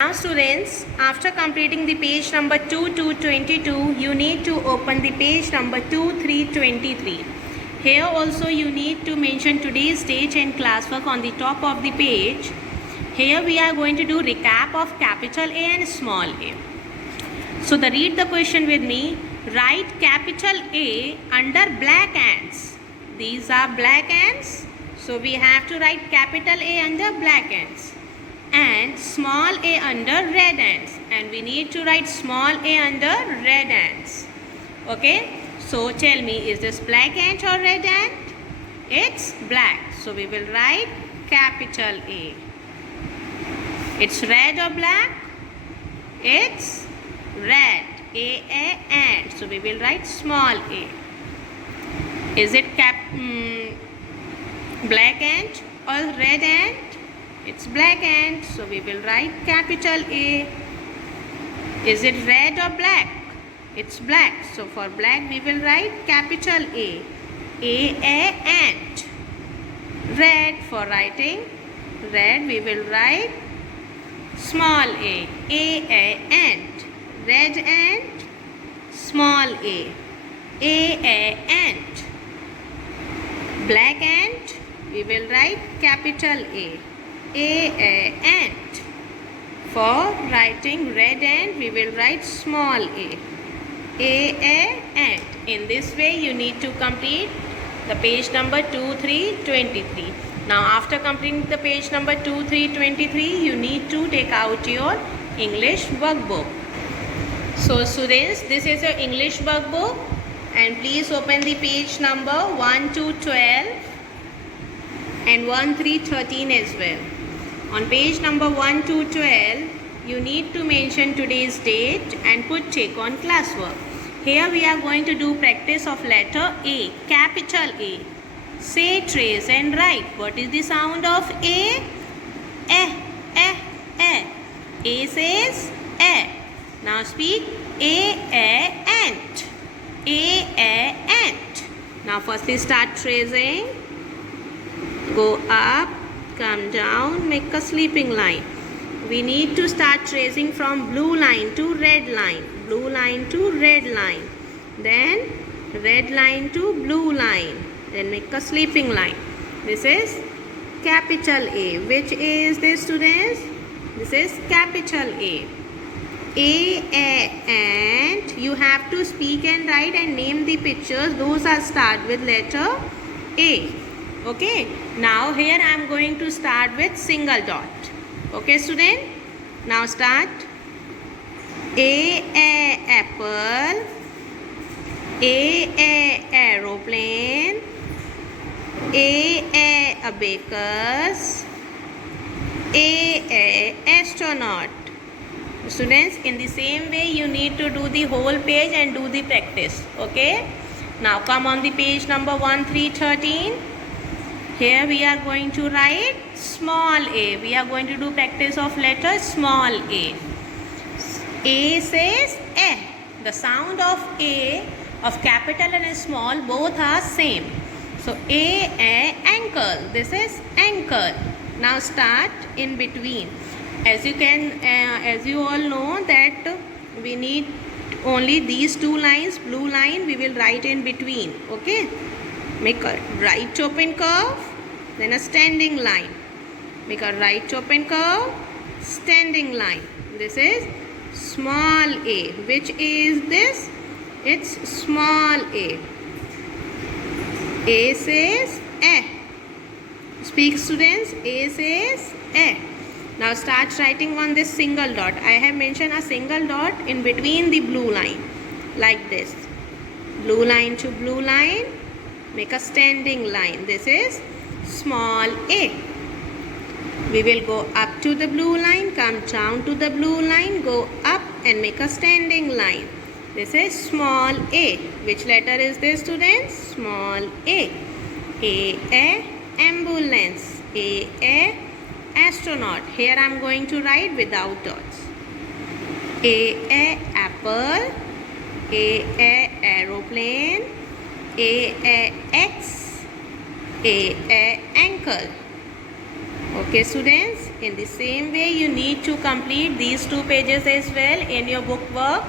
Now students, after completing the page number 2 to 22, you need to open the page number 2, 3, 23. Here also you need to mention today's date and classwork on the top of the page. Here we are going to do recap of capital A and small a. So read the question with me. Write capital A under black ants. These are black ants. So we have to write capital A under black ants. And small a under red ants, and we need to write small a under red ants. Okay, so tell me, is this black ant or red ant? It's black, so we will write capital A. It's red or black? It's red. A ant, so we will write small a. Is it black ant or red ant? It's black ant, so we will write capital A. Is it red or black? It's black, so for black we will write capital A. A ant. Red, for writing red we will write small a. A ant. Red ant, small a. A ant. Black ant we will write capital A. A ant. For writing red ant we will write small a. A ant. In this way you need to complete the page number 2, 3, 23. Now after completing the page number 2, 3, 23, you need to take out your English workbook. So students, this is your English workbook, and please open the page number 1 to 12 and 1, 3, 13 as well. On page number 1 to 12, you need to mention today's date and put check on classwork. Here we are going to do practice of letter A, capital A. Say, trace and write. What is the sound of A? Eh. A says eh. Now speak A ant. A ant. Now firstly start tracing. Go up. Come down, make a sleeping line. We need to start tracing from blue line to red line, blue line to red line, then red line to blue line, then make a sleeping line. This is capital A. Which A is this, students? This is capital A. A ant. You have to speak and write and name the pictures. Those are start with letter A. Okay, now here I am going to start with single dot. Okay student, now start. A apple. A aeroplane. A abacus. A astronaut. Students, in the same way you need to do the whole page and do the practice. Okay, now come on the page number 1, 3, 13. Here we are going to write small a. We are going to do practice of letter small a. A says eh. The sound of A, of capital and small, both are same. So A ankle. This is ankle. Now start in between. As you all know that we need only these two lines. Blue line we will write in between. Okay. Make a right open curve, then a standing line. Make a right open curve, standing line. This is small a. Which A is this? It's small a. A says eh. Speak students. A says eh. Now start writing on this single dot. I have mentioned a single dot in between the blue line. Like this. Blue line to blue line. Make a standing line. This is small a. We will go up to the blue line, come down to the blue line, go up and make a standing line. This is small a. Which letter is this, students? Small a. A ambulance. A astronaut. Here I am going to write without dots. A apple. A aeroplane. A X. A ankle. Okay students, in the same way you need to complete these 2 pages as well in your book work.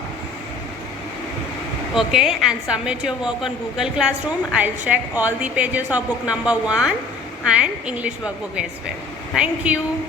Okay, and submit your work on Google Classroom. I'll check all the pages of book number 1 and English workbook as well. Thank you.